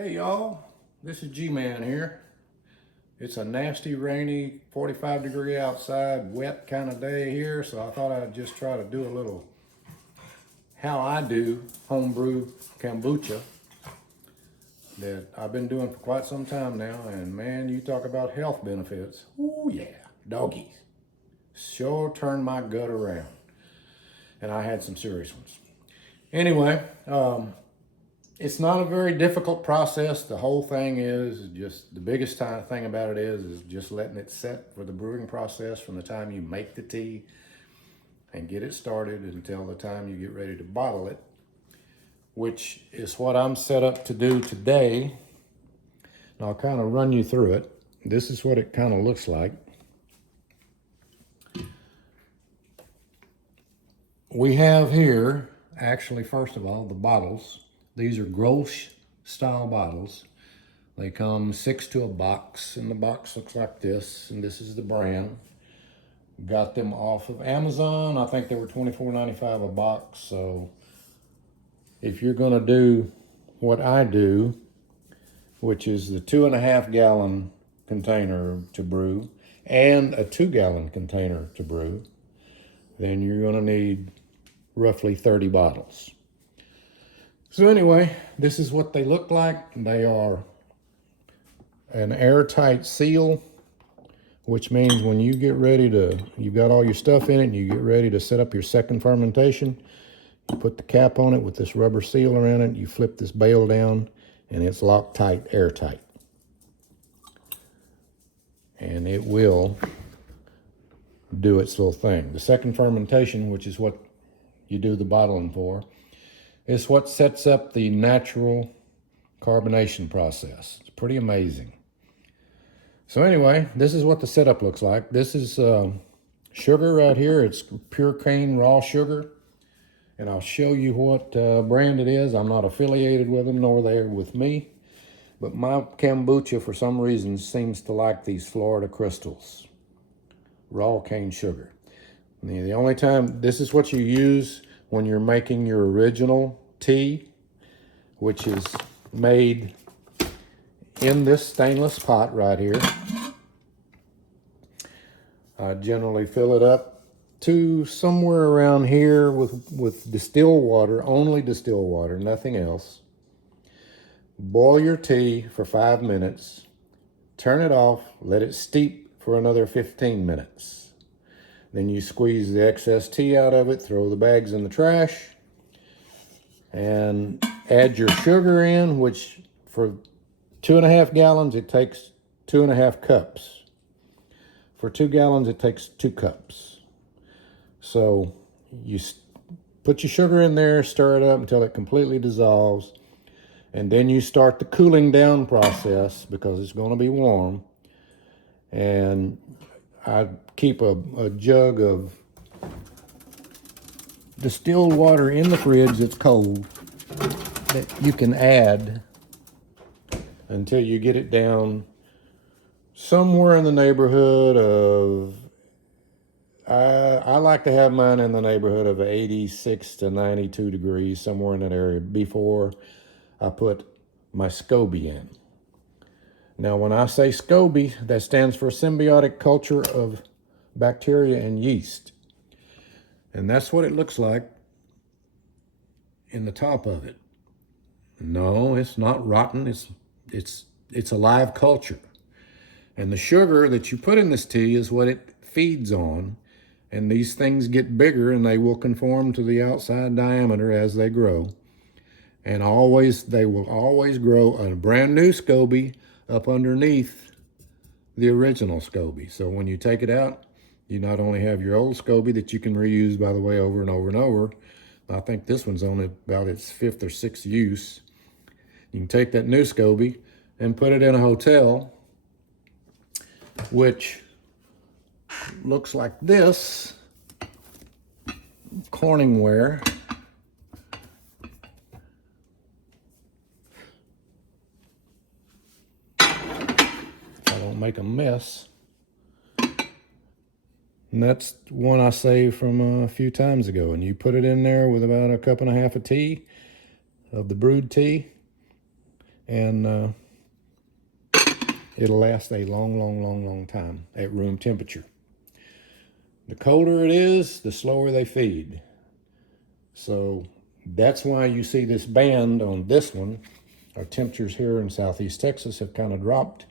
Hey y'all, this is G-Man here. It's a nasty, rainy, 45-degree outside, wet kind of day here, so I thought I'd just try to do a little how I do homebrew kombucha that I've been doing for quite some time now, and man, you talk about health benefits. Ooh yeah, doggies. Sure turned my gut around, and I had some serious ones. Anyway, it's not a very difficult process. The whole thing is just the biggest thing about it is just letting it set for the brewing process from the time you make the tea and get it started until the time you get ready to bottle it, which is what I'm set up to do today. And I'll kind of run you through it. This is what it kind of looks like. We have here, actually, first of all, the bottles. These are Grolsch style bottles. They come 6 to a box, and the box looks like this, and this is the brand. Got them off of Amazon. I think they were $24.95 a box. So if you're gonna do what I do, which is the 2.5 gallon container to brew and a 2 gallon container to brew, then you're gonna need roughly 30 bottles. So anyway, this is what they look like. They are an airtight seal, which means when you get ready to, you've got all your stuff in it and you get ready to set up your second fermentation, you put the cap on it with this rubber seal around it, you flip this bail down, and it's locked tight, airtight. And it will do its little thing. The second fermentation, which is what you do the bottling for, is what sets up the natural carbonation process. It's pretty amazing. So anyway, this is what the setup looks like. This is sugar right here. It's pure cane raw sugar. And I'll show you what brand it is. I'm not affiliated with them, nor they're with me. But my kombucha, for some reason, seems to like these Florida crystals. Raw cane sugar. The only time, this is what you use when you're making your original tea, which is made in this stainless pot right here. I generally fill it up to somewhere around here with distilled water, only distilled water, nothing else. Boil your tea for 5 minutes, turn it off, let it steep for another 15 minutes. Then you squeeze the excess tea out of it, throw the bags in the trash, and add your sugar in, which for 2.5 gallons, it takes 2.5 cups. For 2 gallons, it takes 2 cups. So you put your sugar in there, stir it up until it completely dissolves, and then you start the cooling down process because it's going to be warm. And I keep a jug of distilled water in the fridge that's cold that you can add until you get it down somewhere in the neighborhood of, I like to have mine in the neighborhood of 86 to 92 degrees, somewhere in that area, before I put my SCOBY in. Now, when I say SCOBY, that stands for symbiotic culture of bacteria and yeast. And that's what it looks like in the top of it. No, it's not rotten. It's a live culture. And the sugar that you put in this tea is what it feeds on. And these things get bigger and they will conform to the outside diameter as they grow. And they will always grow a brand new SCOBY up underneath the original SCOBY. So when you take it out, you not only have your old SCOBY that you can reuse, by the way, over and over and over. I think this one's only about its 5th or 6th use. You can take that new SCOBY and put it in a hotel, which looks like this, Corningware. Make a mess. And that's one I saved from a few times ago. And you put it in there with about 1.5 cups of tea, of the brewed tea, and it'll last a long time at room temperature. The colder it is, the slower they feed. So that's why you see this band on this one. Our temperatures here in Southeast Texas have kind of dropped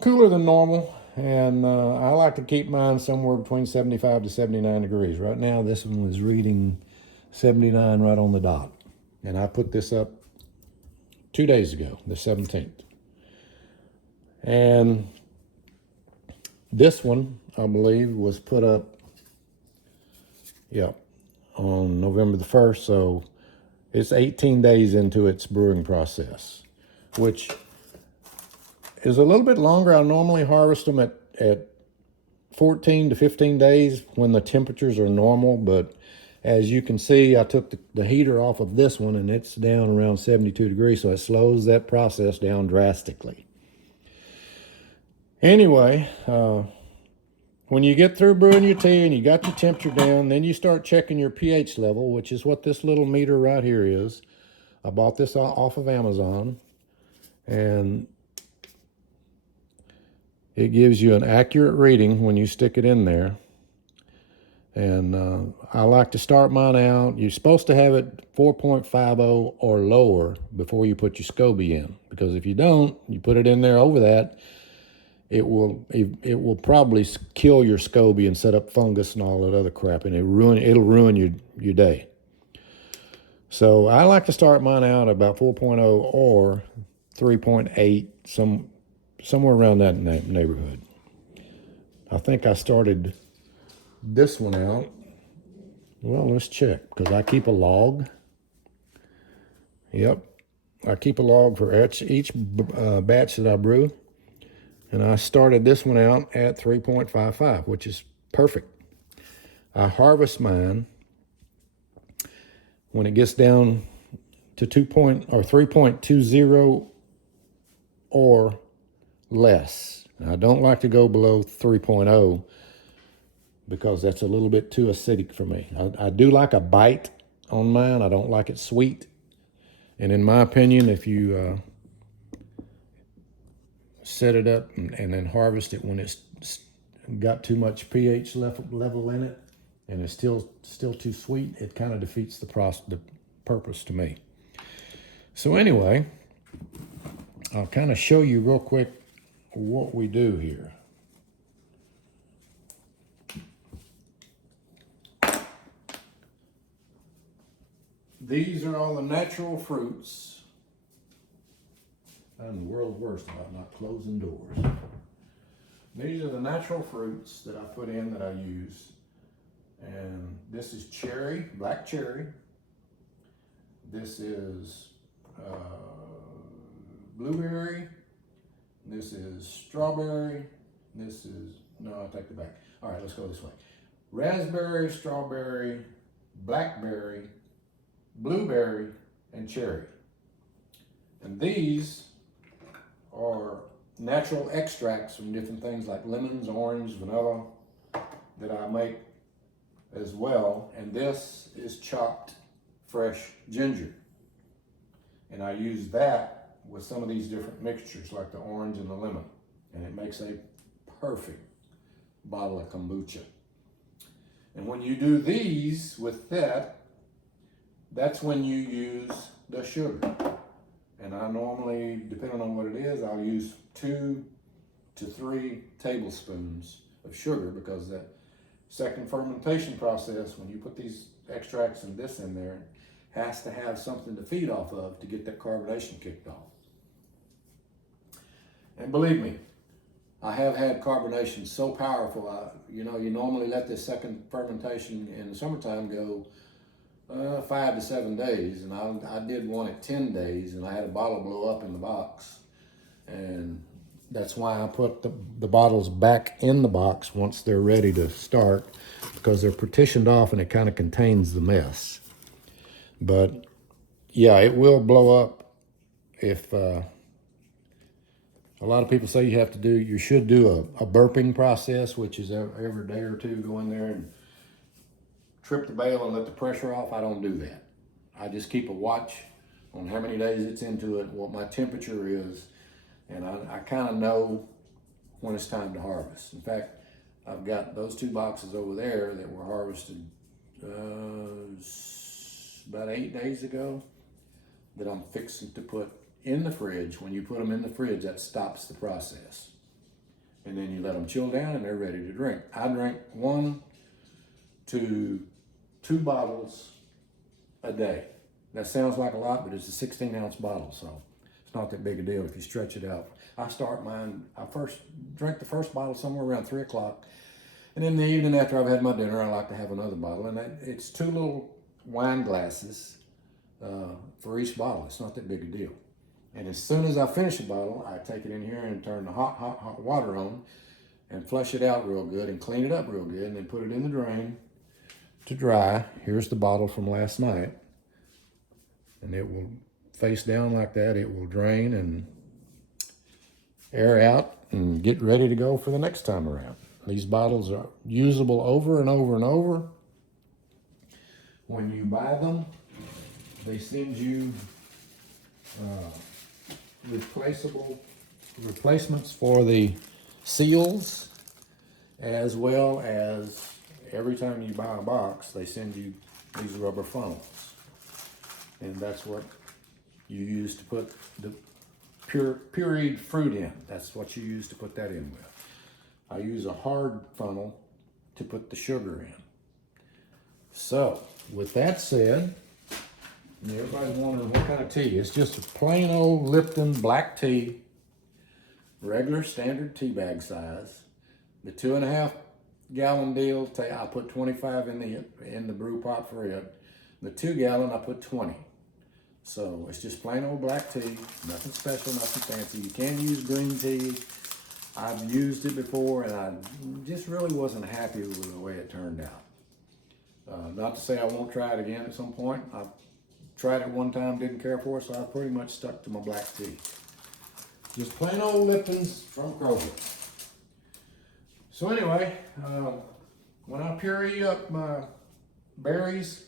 cooler than normal, and I like to keep mine somewhere between 75 to 79 degrees. Right now, this one was reading 79 right on the dot, and I put this up 2 days ago, the 17th. And this one, I believe, was put up, on November the 1st, so it's 18 days into its brewing process, which is a little bit longer. I normally harvest them at 14 to 15 days when the temperatures are normal, but as you can see, I took the heater off of this one and it's down around 72 degrees, so it slows that process down drastically. Anyway, when you get through brewing your tea and you got your temperature down, then you start checking your pH level, which is what this little meter right here is. I bought this off of Amazon, and it gives you an accurate reading when you stick it in there. And I like to start mine out. You're supposed to have it 4.50 or lower before you put your SCOBY in, because if you don't, you put it in there over that, it will probably kill your SCOBY and set up fungus and all that other crap, and it'll ruin your day. So I like to start mine out about 4.0 or 3.8, somewhere around that neighborhood. I think I started this one out. Well, let's check, because I keep a log. Yep, I keep a log for each batch that I brew. And I started this one out at 3.55, which is perfect. I harvest mine when it gets down to 3.20 or less. I don't like to go below 3.0 because that's a little bit too acidic for me. I do like a bite on mine. I don't like it sweet. And in my opinion, if you set it up and then harvest it when it's got too much pH level in it and it's still too sweet, it kind of defeats the purpose to me. So anyway, I'll kind of show you real quick what we do here. These are all the natural fruits. I'm the world's worst about not closing doors. These are the natural fruits that I put in that I use. And this is cherry, black cherry. This is blueberry. This is strawberry. This is, no, I take it back. All right, let's go this way. Raspberry, strawberry, blackberry, blueberry, and cherry. And these are natural extracts from different things like lemons, orange, vanilla that I make as well. And this is chopped fresh ginger. And I use that with some of these different mixtures like the orange and the lemon. And it makes a perfect bottle of kombucha. And when you do these with that, that's when you use the sugar. And I normally, depending on what it is, I'll use 2 to 3 tablespoons of sugar, because that second fermentation process, when you put these extracts and this in there, has to have something to feed off of to get that carbonation kicked off. And believe me, I have had carbonation so powerful. You normally let this second fermentation in the summertime go 5 to 7 days, and I did one at 10 days, and I had a bottle blow up in the box. And that's why I put the bottles back in the box once they're ready to start, because they're partitioned off and it kind of contains the mess. But yeah, it will blow up if a lot of people say you should do a burping process, which is every day or two go in there and trip the bale and let the pressure off. I don't do that. I just keep a watch on how many days it's into it, what my temperature is, and I kind of know when it's time to harvest. In fact, I've got those 2 boxes over there that were harvested about 8 days ago that I'm fixing to put in the fridge. When you put them in the fridge, that stops the process. And then you let them chill down and they're ready to drink. I drink 1 to 2 bottles a day. That sounds like a lot, but it's a 16-ounce bottle, so it's not that big a deal if you stretch it out. I first drink the first bottle somewhere around 3 o'clock. And in the evening after I've had my dinner, I like to have another bottle. And it's 2 little wine glasses for each bottle. It's not that big a deal. And as soon as I finish a bottle, I take it in here and turn the hot water on and flush it out real good and clean it up real good and then put it in the drain to dry. Here's the bottle from last night. And it will face down like that. It will drain and air out and get ready to go for the next time around. These bottles are usable over and over and over. When you buy them, they send you replacements for the seals, as well as every time you buy a box, they send you these rubber funnels. And that's what you use to put the pureed fruit in. That's what you use to put that in with. I use a hard funnel to put the sugar in. So, with that said, everybody's wondering what kind of tea. It's just a plain old Lipton black tea, regular standard tea bag size. The 2.5 gallon deal, I put 25 in the brew pot for it. The 2 gallon, I put 20. So it's just plain old black tea, nothing special, nothing fancy. You can use green tea. I've used it before and I just really wasn't happy with the way it turned out. Not to say I won't try it again at some point. I tried it one time, didn't care for it, so I pretty much stuck to my black tea. Just plain old Lipton's from Kroger. So anyway, when I puree up my berries,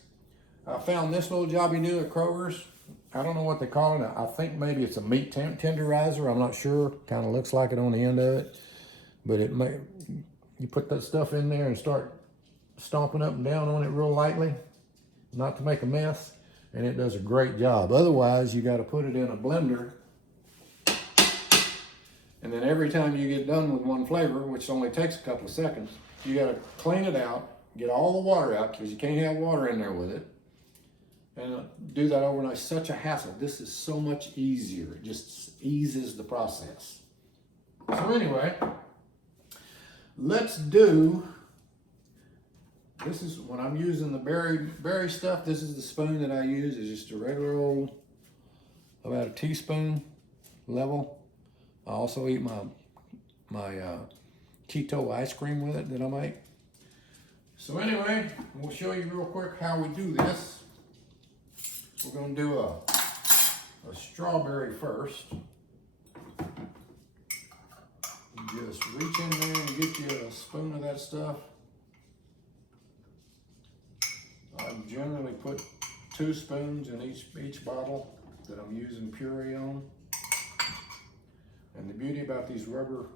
I found this little job you do at Kroger's. I don't know what they call it. I think maybe it's a meat tenderizer. I'm not sure. Kind of looks like it on the end of it. But you put that stuff in there and start stomping up and down on it real lightly, not to make a mess, and it does a great job. Otherwise, you got to put it in a blender, and then every time you get done with one flavor, which only takes a couple of seconds, you got to clean it out, get all the water out, because you can't have water in there with it, and do that overnight. It's such a hassle. This is so much easier. It just eases the process. So anyway, let's do, this is when I'm using the berry stuff, this is the spoon that I use. It's just a regular old, about a teaspoon level. I also eat my keto ice cream with it that I make. So anyway, we'll show you real quick how we do this. We're going to do a strawberry first. Just reach in there and get you a spoon of that stuff. I generally put 2 spoons in each bottle that I'm using puree on. And the beauty about these rubber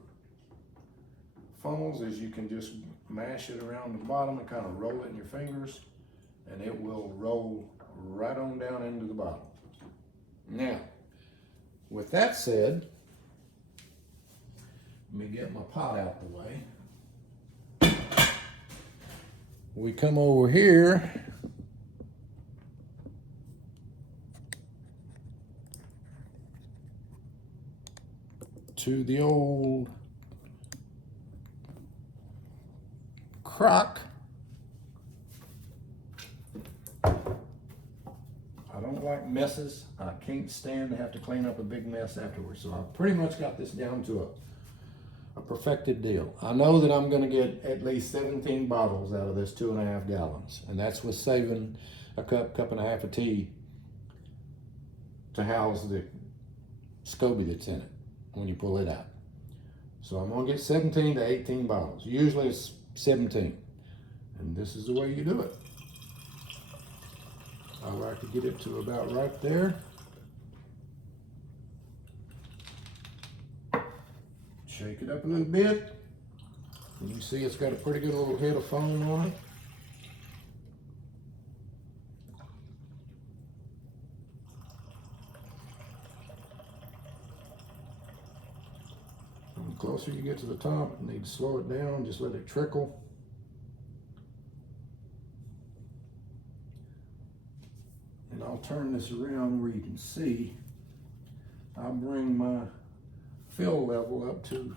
funnels is you can just mash it around the bottom and kind of roll it in your fingers, and it will roll right on down into the bottle. Now, with that said, let me get my pot out the way. We come over here to the old crock. I don't like messes. I can't stand to have to clean up a big mess afterwards. So I've pretty much got this down to a perfected deal. I know that I'm going to get at least 17 bottles out of this 2.5 gallons. And that's with saving a cup and a half of tea to house the SCOBY that's in it when you pull it out. So I'm going to get 17 to 18 bottles. Usually it's 17. And this is the way you do it. I like to get it to about right there. Shake it up a little bit. And you see it's got a pretty good little head of foam on it. And the closer you get to the top, you need to slow it down, just let it trickle. And I'll turn this around where you can see. I'll bring my fill level up to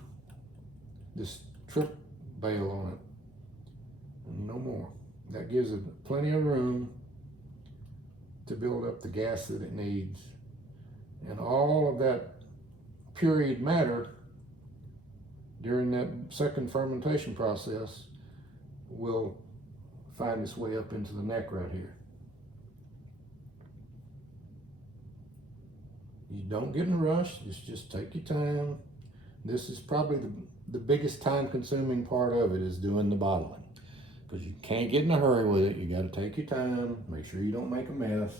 this trip bail on it. No more. That gives it plenty of room to build up the gas that it needs. And all of that pureed matter during that second fermentation process will find its way up into the neck right here. You don't get in a rush, just take your time. This is probably the biggest time consuming part of it, is doing the bottling. Because you can't get in a hurry with it. You got to take your time, make sure you don't make a mess.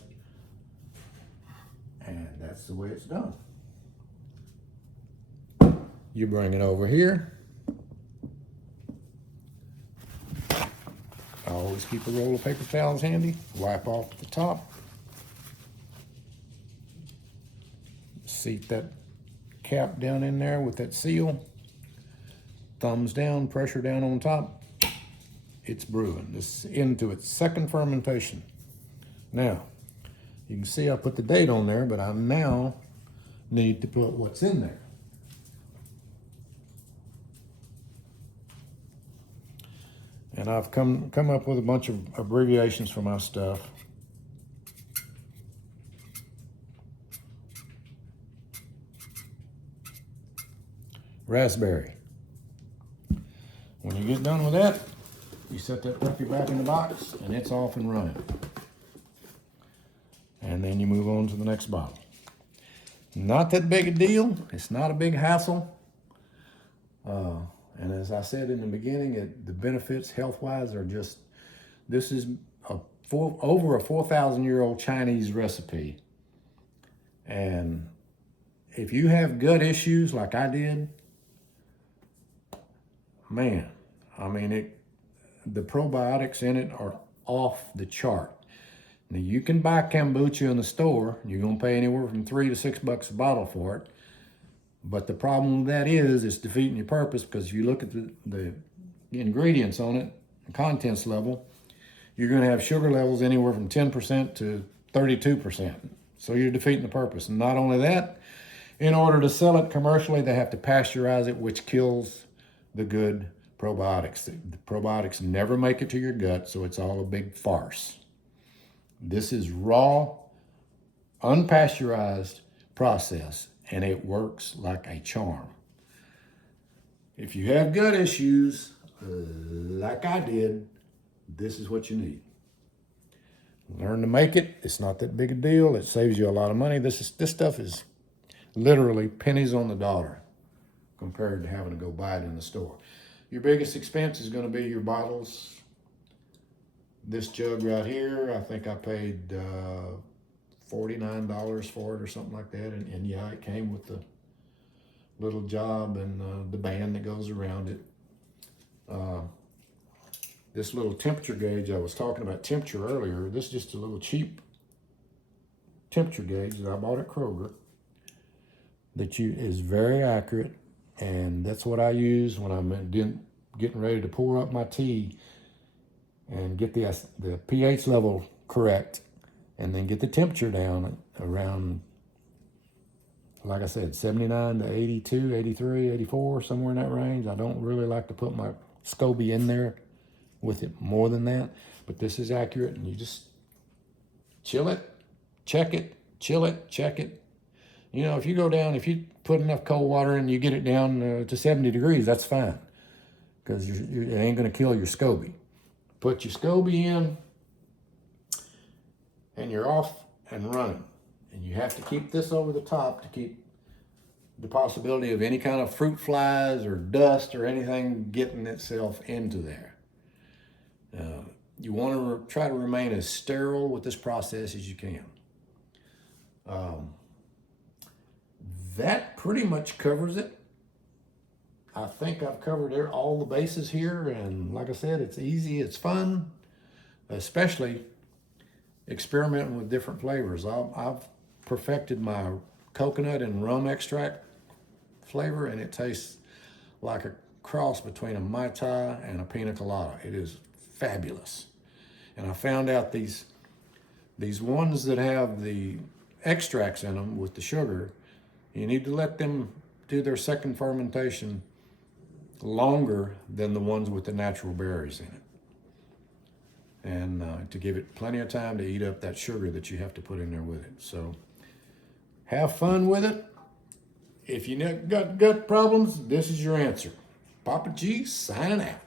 And that's the way it's done. You bring it over here. I always keep a roll of paper towels handy. Wipe off the top. Seat that cap down in there with that seal. Thumbs down, pressure down on top. It's brewing. This is into its second fermentation. Now, you can see I put the date on there, but I now need to put what's in there. And I've come up with a bunch of abbreviations for my stuff. Raspberry. When you get done with that, you set that puppy back in the box and it's off and running. And then you move on to the next bottle. Not that big a deal. It's not a big hassle. And as I said in the beginning, the benefits health-wise are just, this is over a 4,000-year-old Chinese recipe. And if you have gut issues like I did, man, I mean, the probiotics in it are off the chart. Now, you can buy kombucha in the store. You're going to pay anywhere from $3 to $6 a bottle for it. But the problem with that is it's defeating your purpose, because if you look at the ingredients on it, the contents level, you're going to have sugar levels anywhere from 10% to 32%. So you're defeating the purpose. And not only that, in order to sell it commercially, they have to pasteurize it, which kills the good probiotics. The probiotics never make it to your gut, so it's all a big farce. This is raw, unpasteurized process, and it works like a charm. If you have gut issues, like I did, this is what you need. Learn to make it. It's not that big a deal. It saves you a lot of money. This stuff is literally pennies on the dollar compared to having to go buy it in the store. Your biggest expense is going to be your bottles. This jug right here, I think I paid $49 for it or something like that. And yeah, it came with the little job and the band that goes around it. This little temperature gauge, I was talking about temperature earlier. This is just a little cheap temperature gauge that I bought at Kroger that is very accurate. And that's what I use when I'm getting ready to pour up my tea and get the pH level correct, and then get the temperature down around, like I said, 79 to 82, 83, 84, somewhere in that range. I don't really like to put my SCOBY in there with it more than that, but this is accurate, and you just chill it, check it, chill it, check it. You know, if you put enough cold water in, you get it down to 70 degrees, that's fine, because it ain't going to kill your SCOBY. Put your SCOBY in, and you're off and running. And you have to keep this over the top to keep the possibility of any kind of fruit flies or dust or anything getting itself into there. You want to try to remain as sterile with this process as you can. That pretty much covers it. I think I've covered all the bases here, and like I said, it's easy, it's fun, especially experimenting with different flavors. I've perfected my coconut and rum extract flavor, and it tastes like a cross between a Mai Tai and a pina colada. It is fabulous. And I found out these ones that have the extracts in them with the sugar, you need to let them do their second fermentation longer than the ones with the natural berries in it. And to give it plenty of time to eat up that sugar that you have to put in there with it. So have fun with it. If you got gut problems, this is your answer. Papaw G signing out.